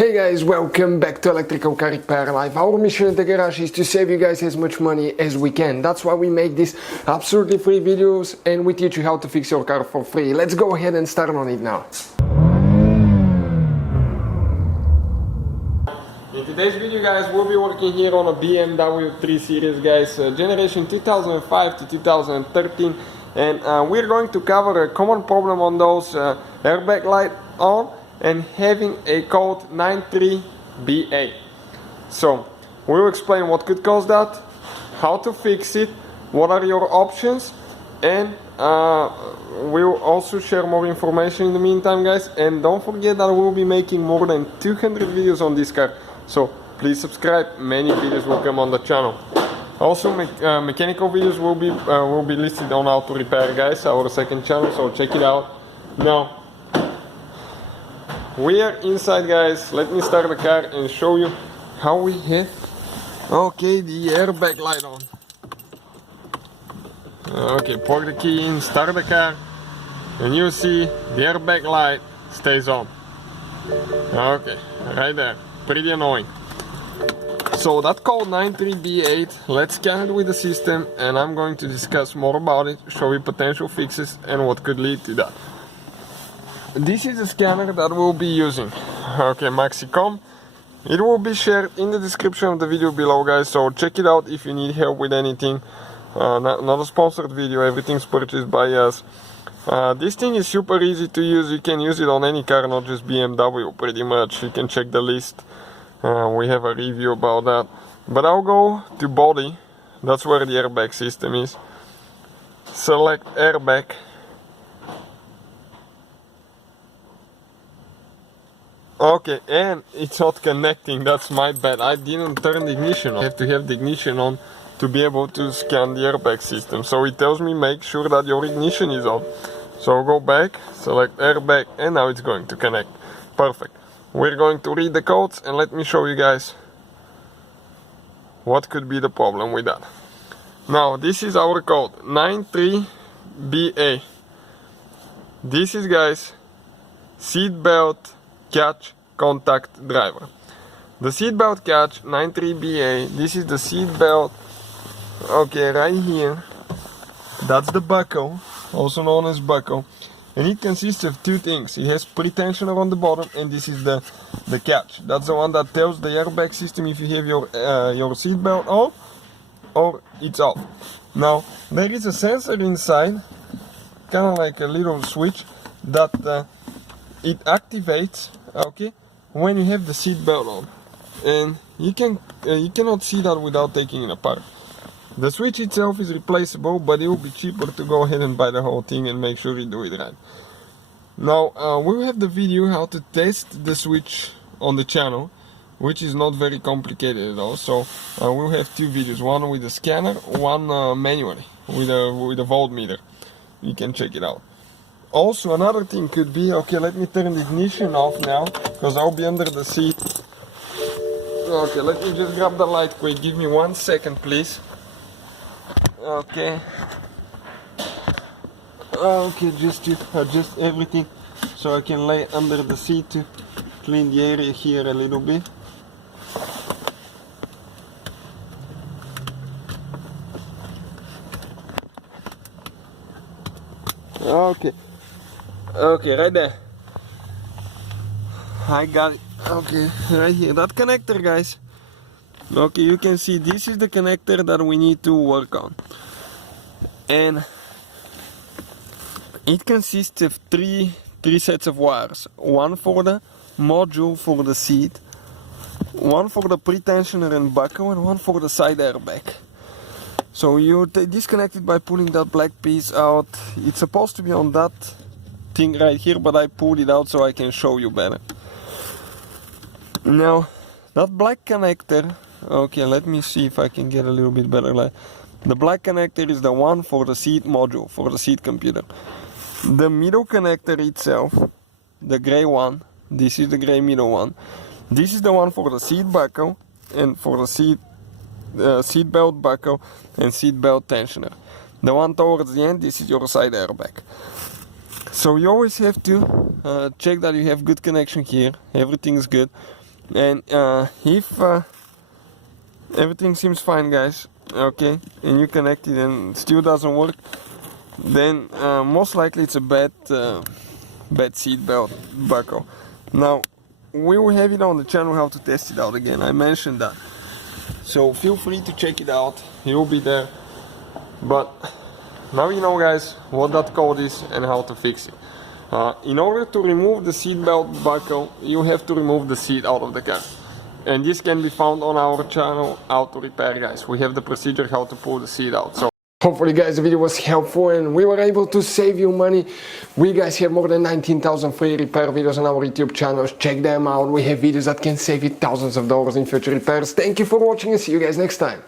Hey guys, welcome back to Electrical Car Repair Live. Our mission at the garage is to save you guys as much money as we can. That's why we make these absolutely free videos and we teach you how to fix your car for free. Let's go ahead and start on it now. In today's video guys, we'll be working here on a BMW 3 Series guys, generation 2005 to 2013, and we're going to cover a common problem on those airbag light on and having a code 93BA. So we'll explain what could cause that, how to fix it, what are your options, and we'll also share more information in the meantime guys. And don't forget that we'll be making more than 200 videos on this car, so please subscribe. Many videos will come on the channel. Also mechanical videos will be listed on Auto Repair guys, our second channel, so check it out. Now we are inside guys. Let me start the car and show you how we have the airbag light on. Okay, pour the key in, start the car, and you see the airbag light stays on. Okay, right there, pretty annoying. So that code 93B8, let's scan it with the system and I'm going to discuss more about it, show you potential fixes and what could lead to that. This is the scanner that we'll be using. Okay, Maxicom. It will be shared in the description of the video below guys, so check it out if you need help with anything. Not a sponsored video, everything's purchased by us. This thing is super easy to use. You can use it on any car, not just BMW pretty much. You can check the list. We have a review about that. But I'll go to body. That's where the airbag system is. Select airbag. Okay, and it's not connecting, that's my bad. I didn't turn the ignition on. I have to have the ignition on to be able to scan the airbag system. So it tells me make sure that your ignition is on. So I'll go back, select airbag, and now it's going to connect. Perfect. We're going to read the codes and let me show you guys what could be the problem with that. Now this is our code 93BA. This is guys seat belt catch contact driver. The seat belt catch 93BA, this is the seat belt, okay, right here. That's the buckle, also known as buckle, and it consists of two things. It has pre-tensioner on the bottom, and this is the catch. That's the one that tells the airbag system if you have your seat belt on or it's off. Now there is a sensor inside, kind of like a little switch that it activates, okay, when you have the seat belt on, and you cannot see that without taking it apart. The switch itself is replaceable, but it will be cheaper to go ahead and buy the whole thing and make sure you do it right. Now we'll have the video how to test the switch on the channel, which is not very complicated at all. So we'll have two videos, one with the scanner, one manually with a voltmeter. You can check it out. Also another thing could be, okay, let me turn the ignition off now, because I'll be under the seat. Okay, let me just grab the light quick, give me 1 second please. Okay, just to adjust everything so I can lay under the seat to clean the area here a little bit. Okay, right there. I got it. Okay, right here. That connector, guys. Okay, you can see this is the connector that we need to work on. And it consists of three sets of wires. One for the module for the seat, one for the pre-tensioner and buckle, and one for the side airbag. So you disconnect it by pulling that black piece out. It's supposed to be on that thing right here, but I pulled it out so I can show you better. Now that black connector, okay, let me see if I can get a little bit better light. The black connector is the one for the seat module, for the seat computer. The middle connector itself, the gray one, this is the gray middle one. This is the one for the seat buckle and for the seat belt buckle and seat belt tensioner. The one towards the end, this is your side airbag. So you always have to check that you have good connection here, everything is good. And if everything seems fine, guys, okay, and you connect it and it still doesn't work, then most likely it's a bad seat belt buckle. Now we will have it on the channel how to test it out again. I mentioned that, so feel free to check it out. It will be there. But now you know, guys, what that code is and how to fix it. In order to remove the seat belt buckle, you have to remove the seat out of the car. And this can be found on our channel, Auto Repair, guys. We have the procedure how to pull the seat out. So hopefully, guys, the video was helpful and we were able to save you money. We guys have more than 19,000 free repair videos on our YouTube channels. Check them out. We have videos that can save you thousands of dollars in future repairs. Thank you for watching and see you guys next time.